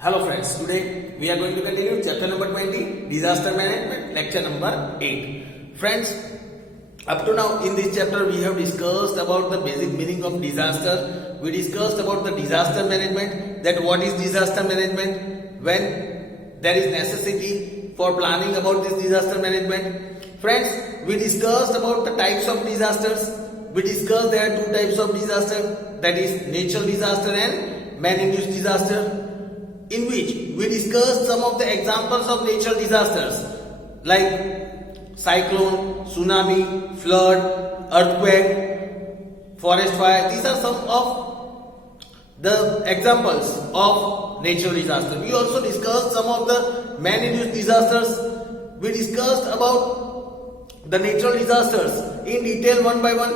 Hello friends, today we are going to continue chapter number 20, disaster management, lecture number 8. Friends, up to now in this chapter we have discussed about the basic meaning of disaster. We discussed about the disaster management, that what is disaster management, when there is necessity for planning about this disaster management. Friends, we discussed about the types of disasters. We discussed there are two types of disaster, that is natural disaster and man-induced disaster, in which we discussed some of the examples of natural disasters like cyclone, tsunami, flood, earthquake, forest fire. These are some of the examples of natural disaster. We also discussed some of the man-induced disasters. We discussed about the natural disasters in detail one by one.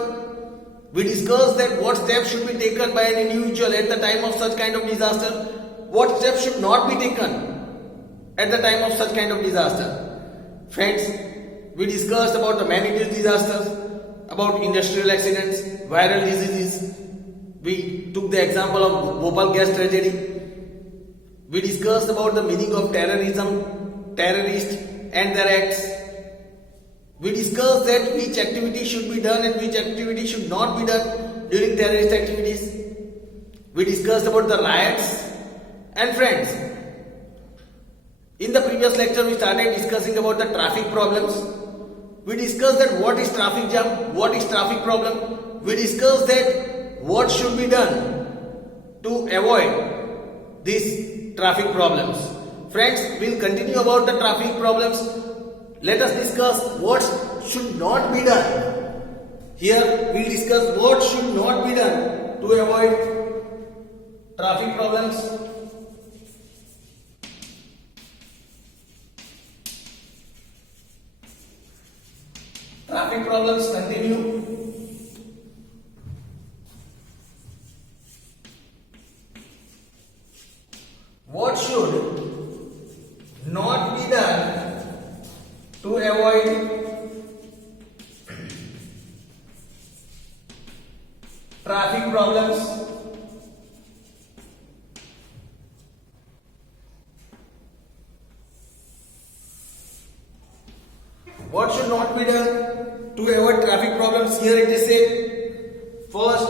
We discussed that what steps should be taken by an individual at the time of such kind of disaster, what steps should not be taken at the time of such kind of disaster. Friends, we discussed about the man-induced disasters, about industrial accidents, viral diseases. We took the example of Bhopal gas tragedy. We discussed about the meaning of terrorism, terrorists and their acts. We discussed that which activity should be done and which activity should not be done during terrorist activities. We discussed about the riots. And friends, in the previous lecture we started discussing about the traffic problems. We discussed that what is traffic jam, what is traffic problem. We discussed that what should be done to avoid these traffic problems. Friends, we will continue about the traffic problems. Let us discuss what should not be done. Here we will discuss what should not be done to avoid traffic problems. Traffic problems continue. What should not be done to avoid traffic problems? What should not be done to avoid traffic problems? Here it is said, first,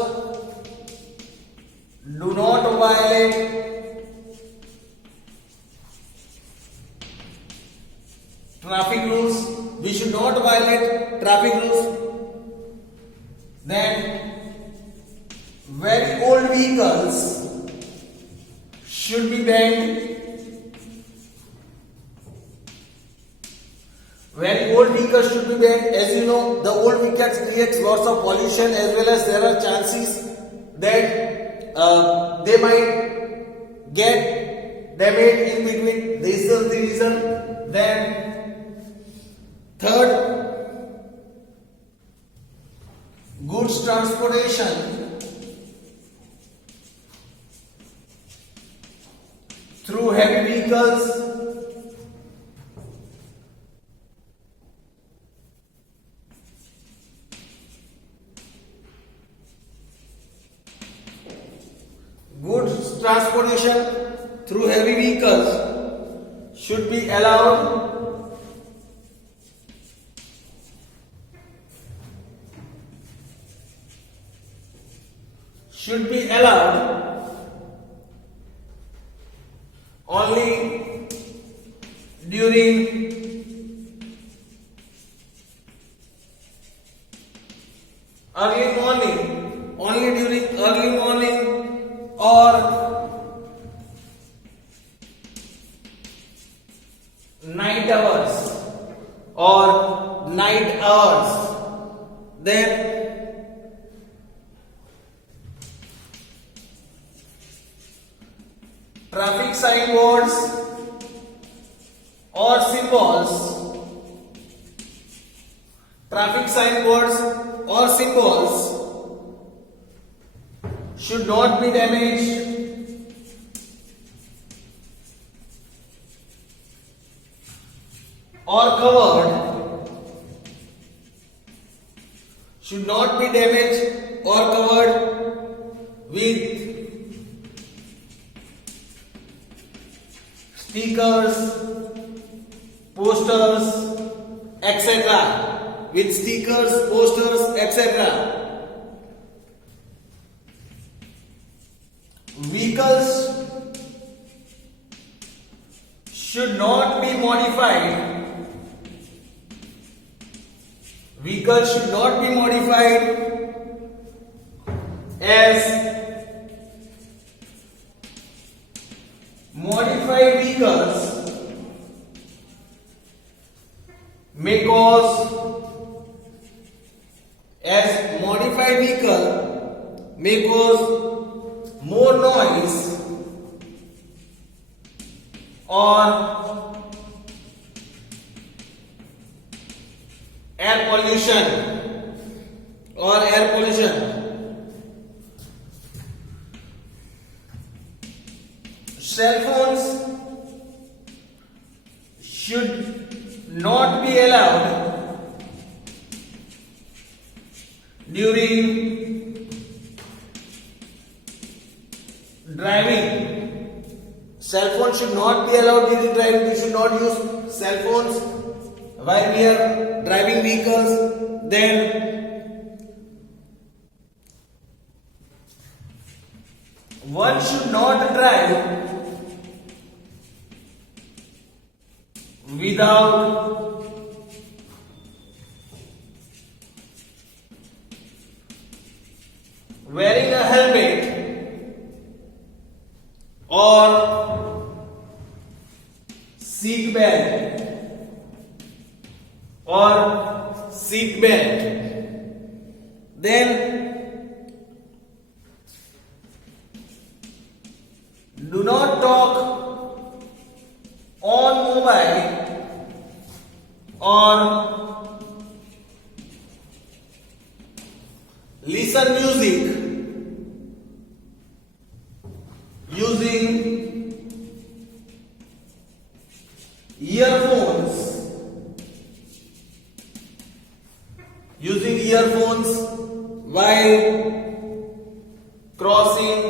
do not violate traffic rules. We should not violate traffic rules. Then, very old vehicles should be banned. Very old vehicles should be banned. As you know, the old vehicles creates lots of pollution, as well as there are chances that they might get damaged in between. This is the reason. Then third, goods transportation through heavy vehicles transportation through heavy vehicles should be allowed. Should be allowed only during early morning, only during early morning or night hours. Then traffic signboards or symbols, should not be damaged. Or covered, should not be damaged or covered with stickers, posters, etc. With stickers, posters, etc. Vehicles should not be modified. Vehicles should not be modified as modified vehicles may cause more noise or air pollution. Cell phones should not be allowed during driving. Cell phones should not be allowed during driving. We should not use cell phones while we are driving vehicles. Then one should not drive without wearing a helmet or seat belt Then do not talk on mobile or listen music using earphones while crossing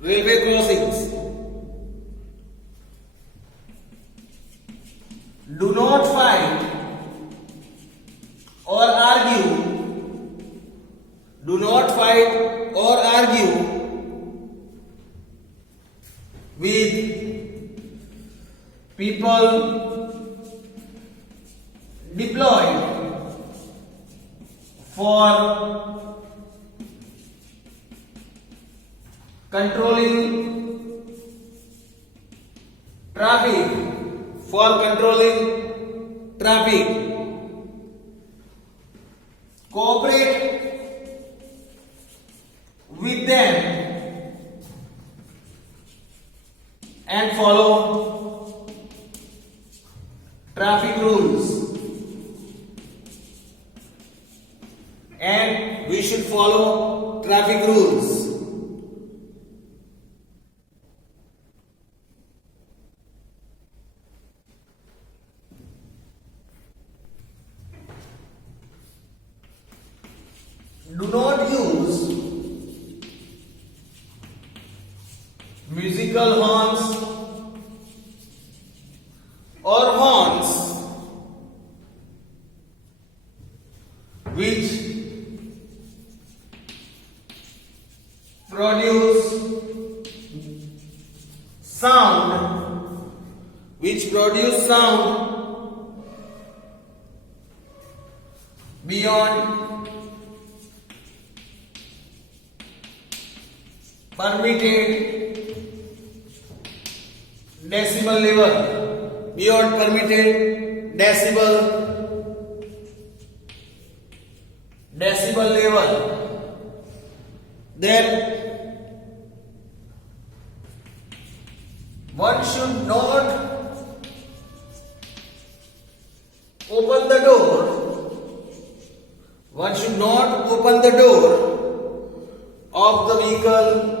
railway crossings. Do not fight or argue with people deployed for controlling traffic. Cooperate with them and follow traffic rules. And we should follow traffic rules. Do not use musical horns or horns which produce sound beyond permitted decibel level. Then one should not open the door of the vehicle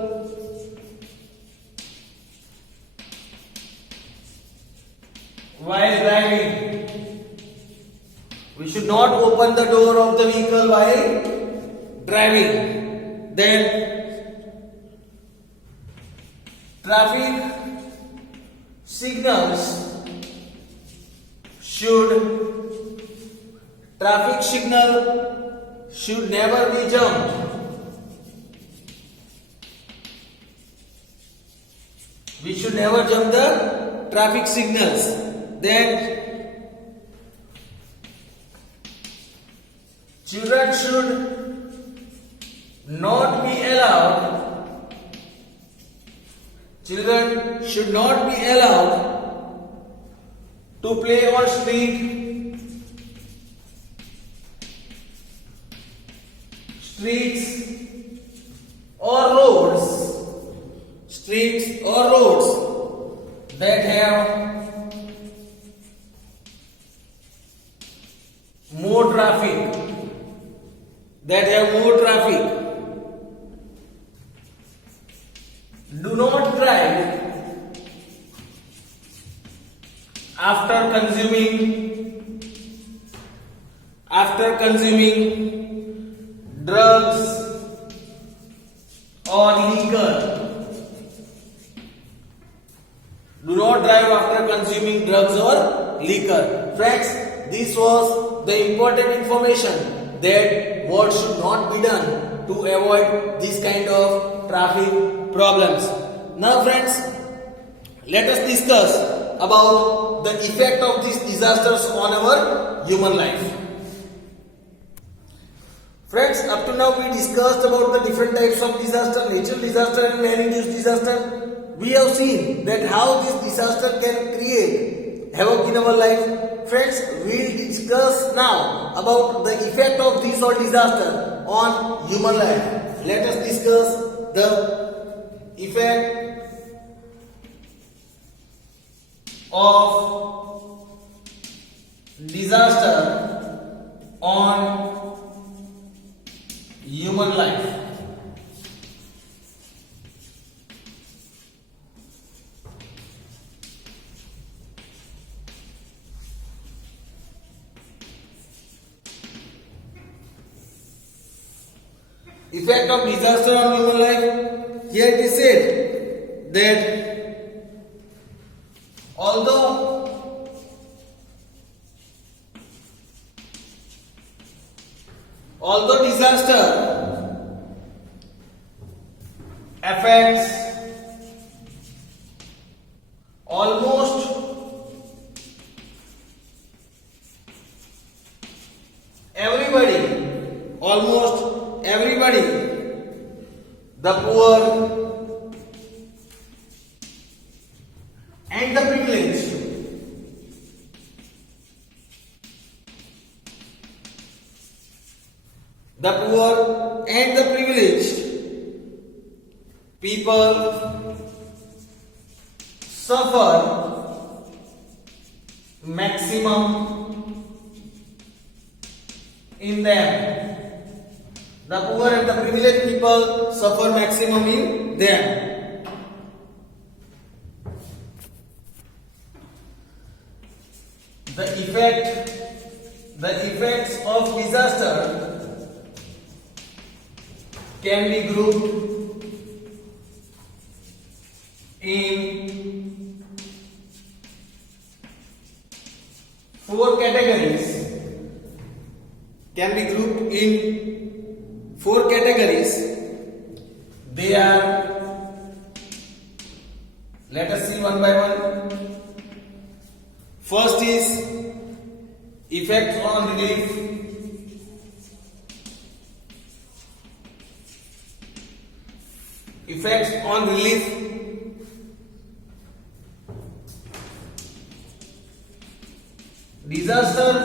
while driving. We should not open the door of the vehicle while driving. Then traffic signals should never be jumped. We should never jump the traffic signals. Then children should not be allowed to play on streets or roads that have more traffic. Do not drive after consuming drugs or liquor. Do not drive after consuming drugs or liquor. Friends, this was the important information that what should not be done to avoid this kind of traffic problems. Now friends, let us discuss about the effect of these disasters on our human life. Friends, up to now we discussed about the different types of disaster, natural disaster and man-induced disaster. We have seen that how this disaster can create havoc in our life. Friends, we will discuss now about the effect of this or disaster on human life. Let us discuss the effect of disaster on human life. Effect of disaster on human life. Here it is said that although disaster affects almost everybody, the poor and the privileged, people suffer maximum in them. The poor and the privileged people suffer maximum in them. The effects of disaster can be grouped in 4 categories. They are, let us see one by one. First is effects on relief. Disaster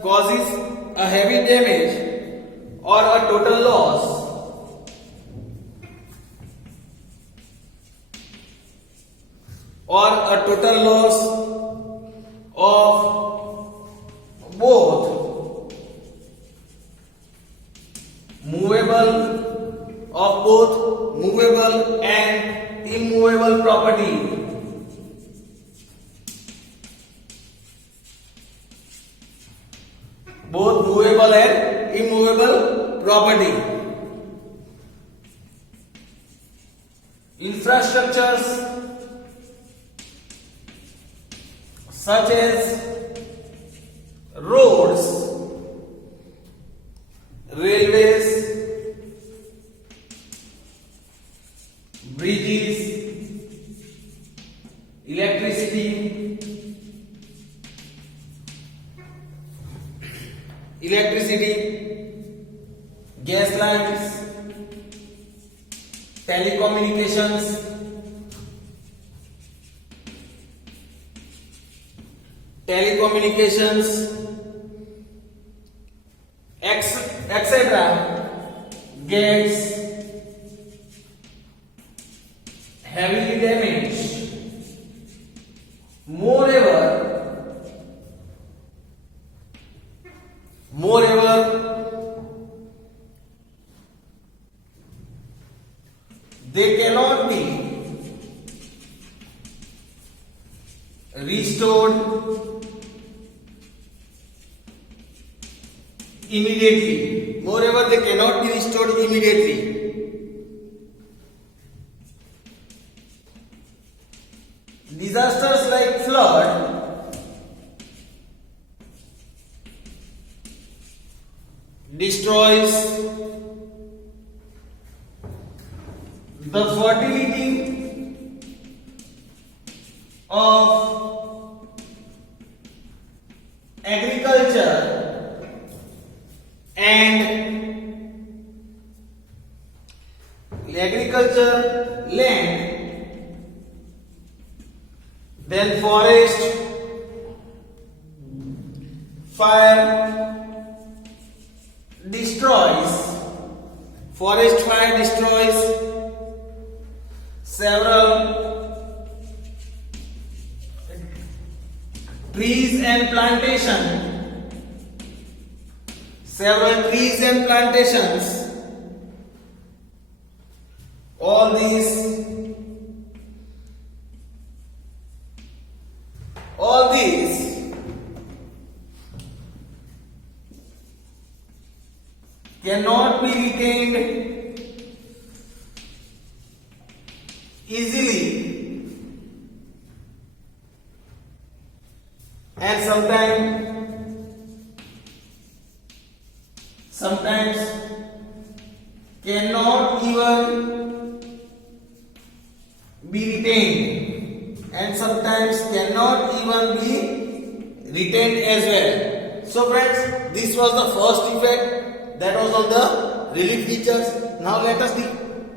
causes a heavy damage. Or a total loss. Of both movable and immovable immovable property. Both movable and immovable property. Infrastructures such as roads, railways, bridges, electricity, gas lines, telecommunications, etc. Gets heavily damaged. Moreover, they cannot be restored immediately. Moreover, they cannot be restored immediately. Disasters like flood destroys the fertility of agriculture and agriculture land, then forest fire destroys several trees and plantations. All these cannot be retained easily, and sometimes cannot even be retained, and sometimes cannot even be retained as well. So friends, this was the first effect, that was on the relief features. Now let us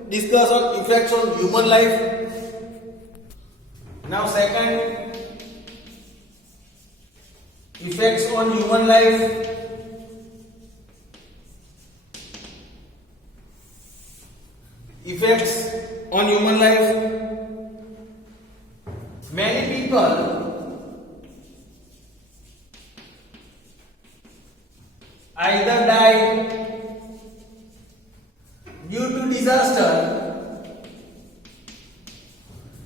discuss on effects on human life. Now second, effects on human life. Effects on human life. Many people either die due to disaster.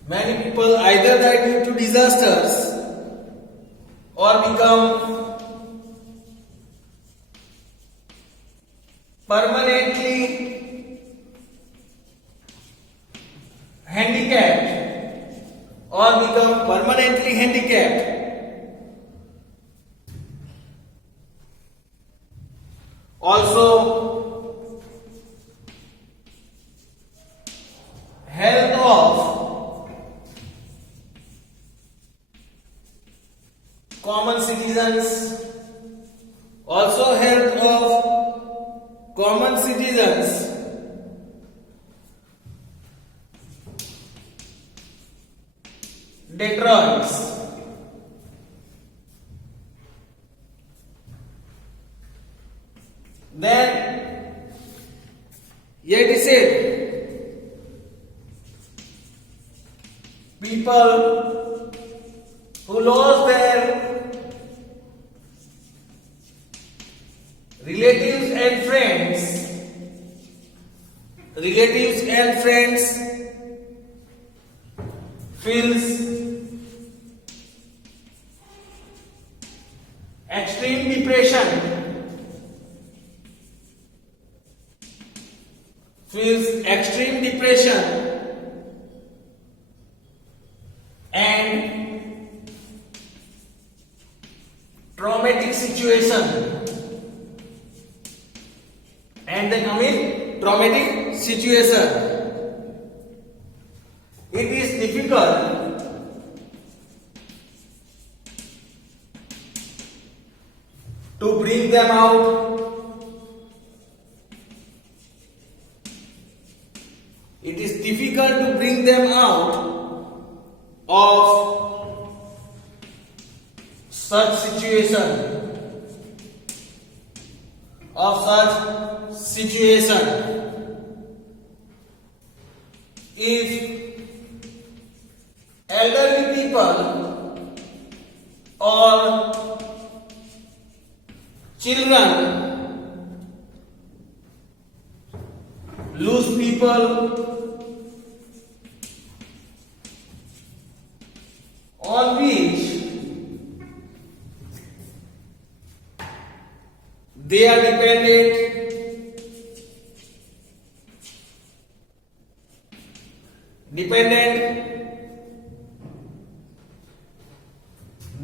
Many people either die due to disasters or become permanently handicapped Also, health of common citizens deteriorates. Then, yet is said, people who lost their relatives and friends feels extreme depression, and traumatic situation, and then traumatic situation. It is difficult to bring them out. It is difficult to bring them out of such situation. If elderly people or children lose people on which they are dependent,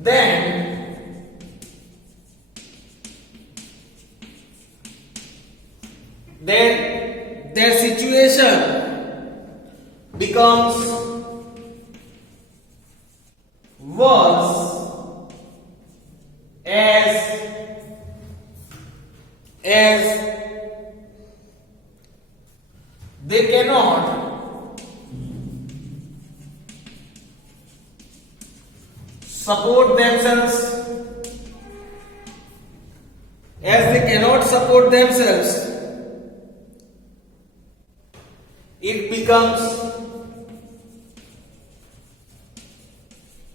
then their situation becomes worse as they cannot support themselves. It becomes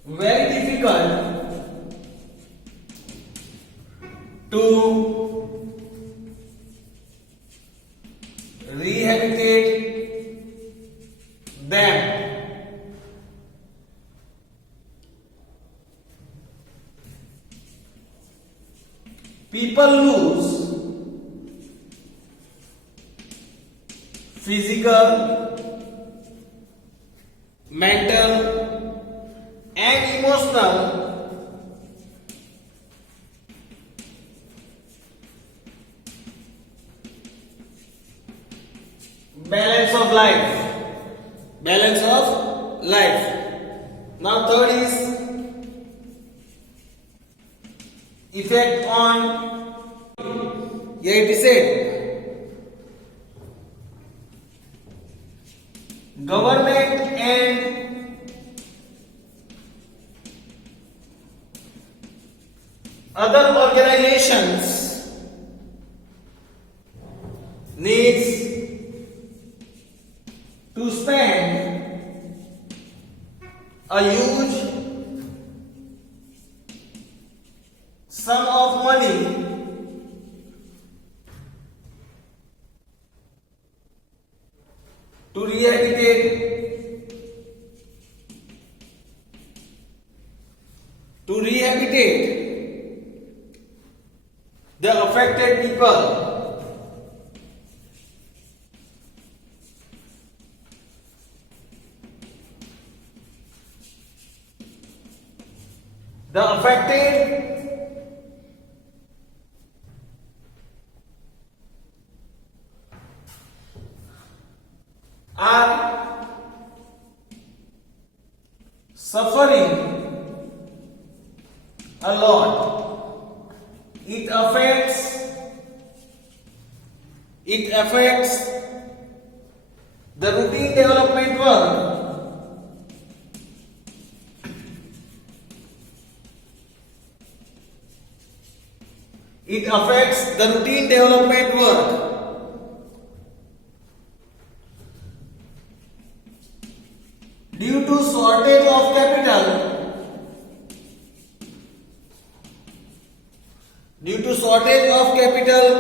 very difficult to rehabilitate them. People lose physical, mental, and emotional balance of life. Now third is effect on, here it is said, government and other organizations needs to spend a huge sum of money to rehabilitate the affected people. The affected are suffering a lot. It affects the routine development work. It affects the routine development work. Due to shortage of capital,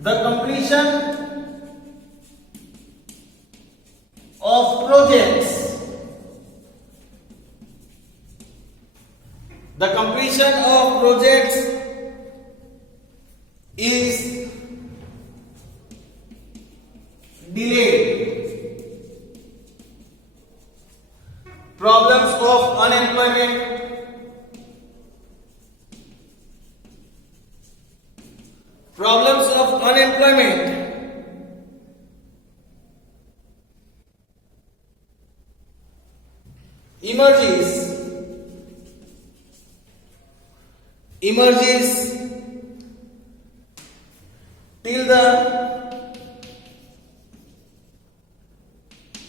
the completion the completion of projects is delayed. Problems of unemployment emerges till the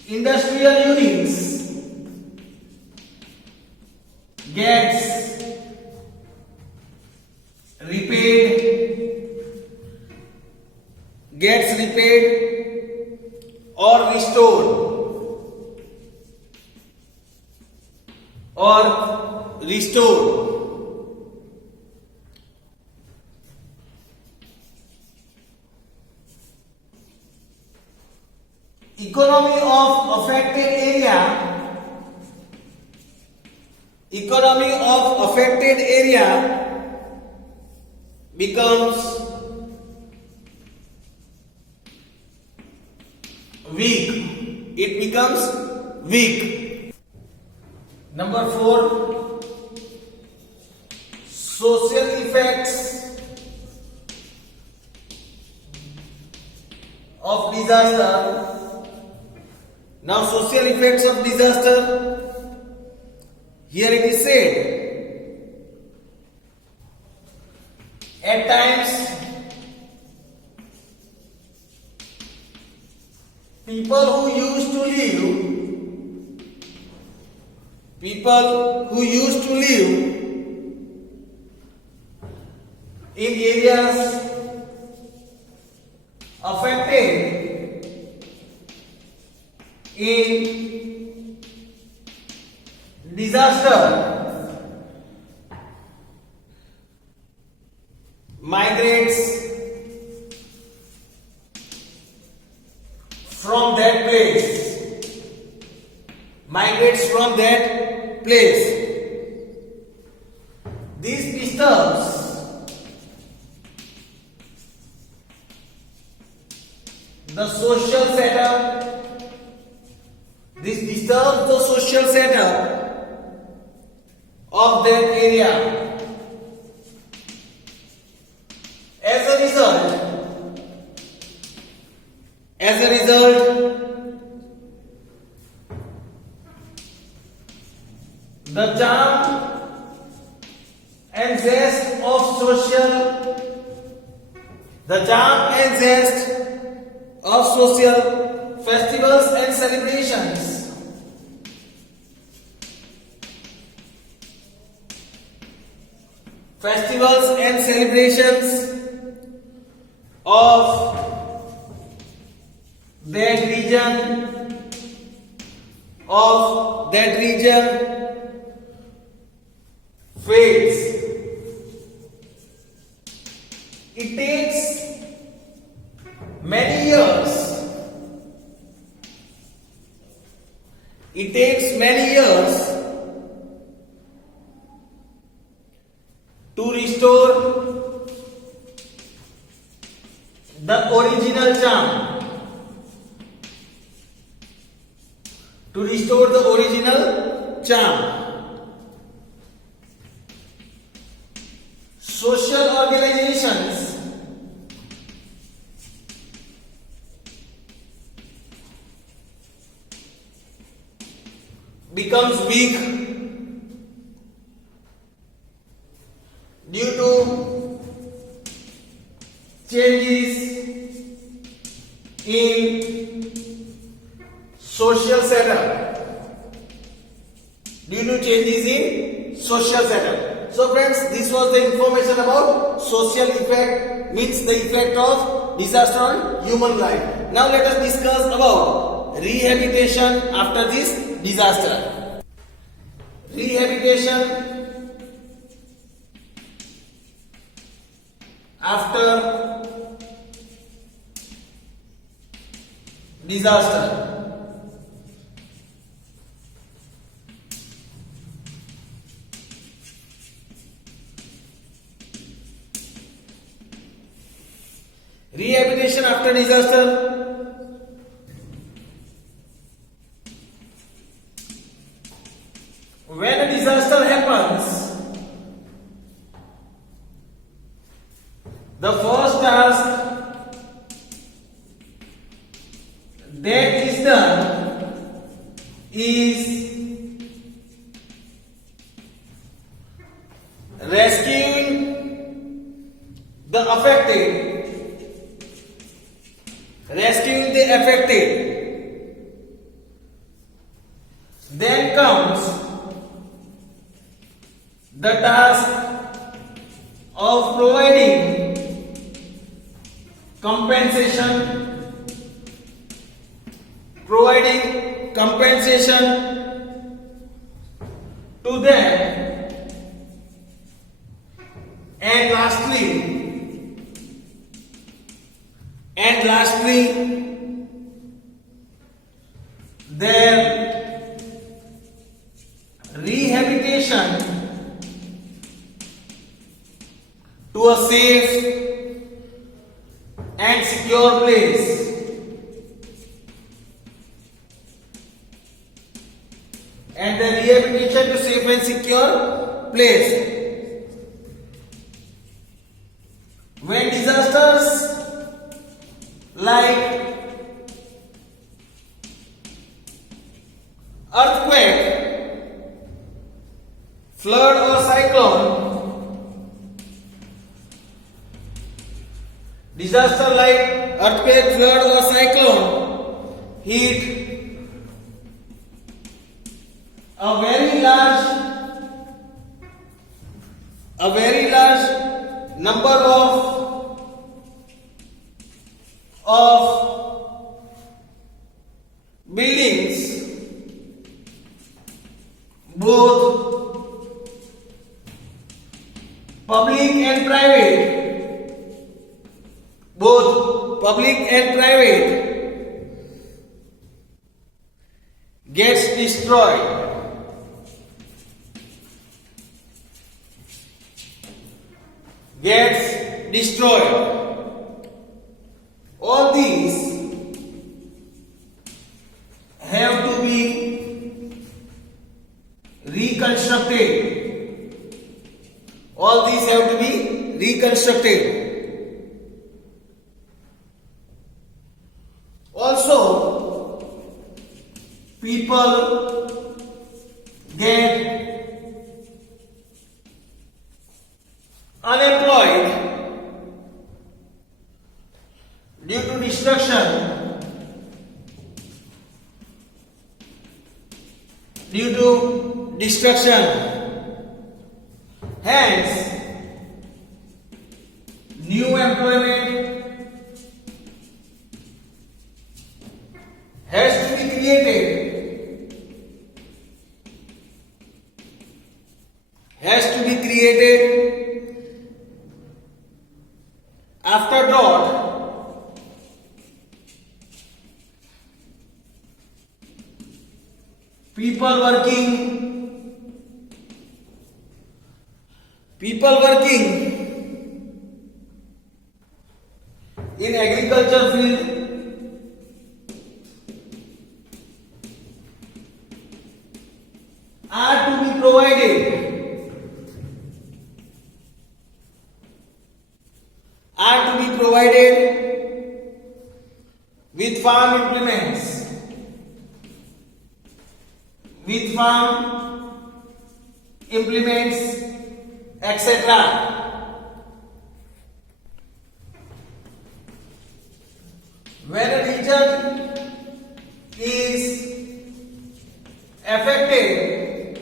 industrial units gets repaired or restored economy of affected area becomes weak. It becomes weak. Number 4, social effects of disaster. Now, social effects of disaster, here it is said, at times people who used to live in areas affected in disaster migrates from that place. This disturbs the social setup. Of that area. As a result, the charm and zest of social festivals and celebrations of that region fades. It takes many years to restore the original charm, Social organizations becomes weak due to changes in social setup. So friends, this was the information about social effect, means the effect of disaster on human life. Now let us discuss about rehabilitation after this disaster. Rehabilitation after disaster. Rehabilitation after disaster. When a disaster happens, the first task that is done is rescuing the affected. Rescuing the affected. Then comes the task of providing compensation, to them, and lastly their rehabilitation to a safe and secure place. And the rehabilitation to safe and secure place. When disasters like earthquake, flood or cyclone, disaster like earthquake, flood or cyclone hit a very large number of buildings, both public and private, gets destroyed. All these have to be reconstructed. Also, people get unemployed due to destruction, hence new employment has to be created after drought. People working in agriculture field are to be provided with farm implements, etc. When a region is affected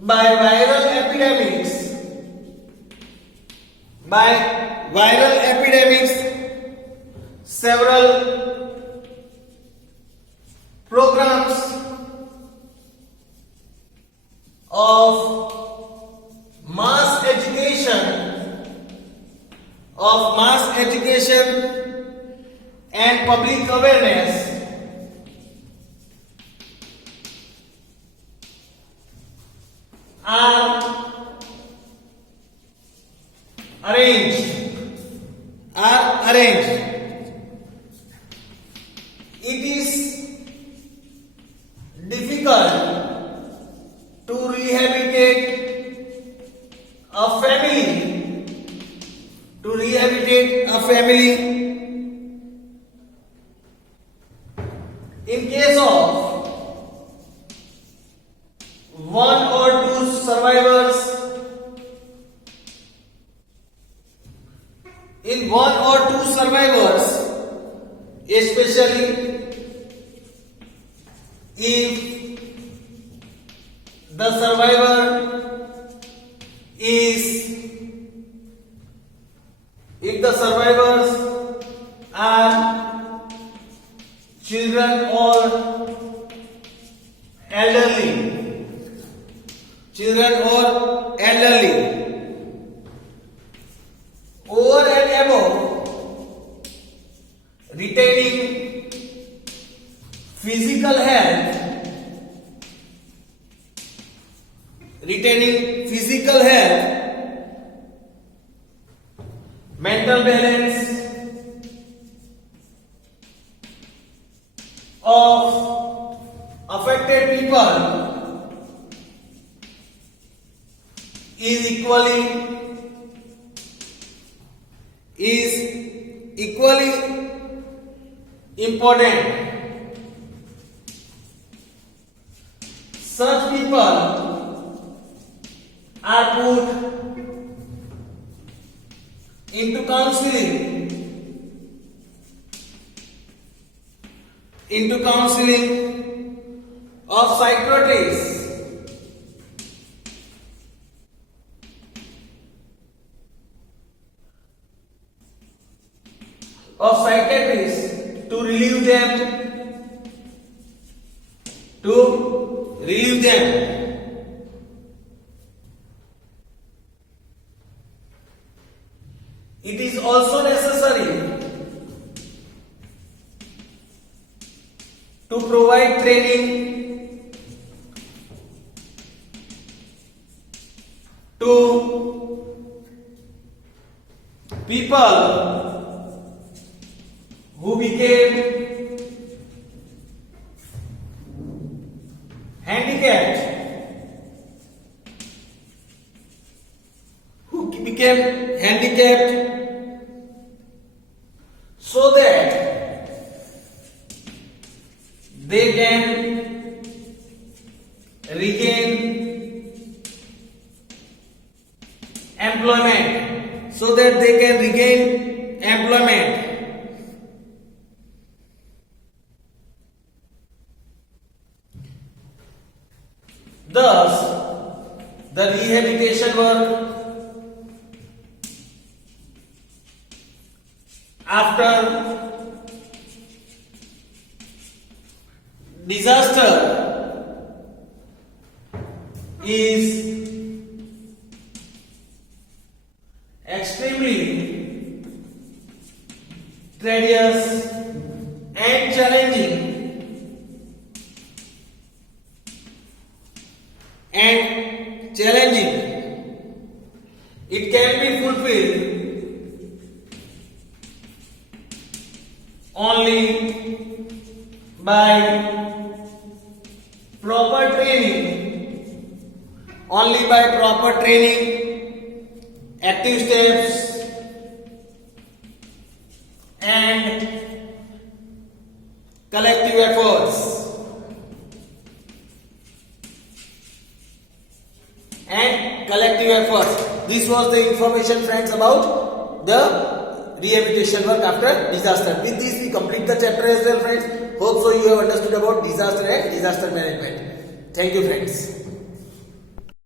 by viral epidemics, several programs of mass education and public awareness are arranged arranged. It is difficult to rehabilitate a family. To rehabilitate a family in case of one or two survivors. In one or two survivors, especially if the survivors are children or elderly. Over and above, retaining physical health, mental balance of affected people is equally important. Such people are put into counseling of psychiatrists. To relieve them. It is also necessary to provide training to people who became handicapped, so that they can regain employment. Thus, the rehabilitation work after disaster is extremely tedious and challenging. It can be fulfilled only by proper training, active steps, and collective efforts. This was the information, friends, about the rehabilitation work after disaster. With this, we complete the chapter as well, friends. Hope so you have understood about disaster and disaster management. Thank you, friends.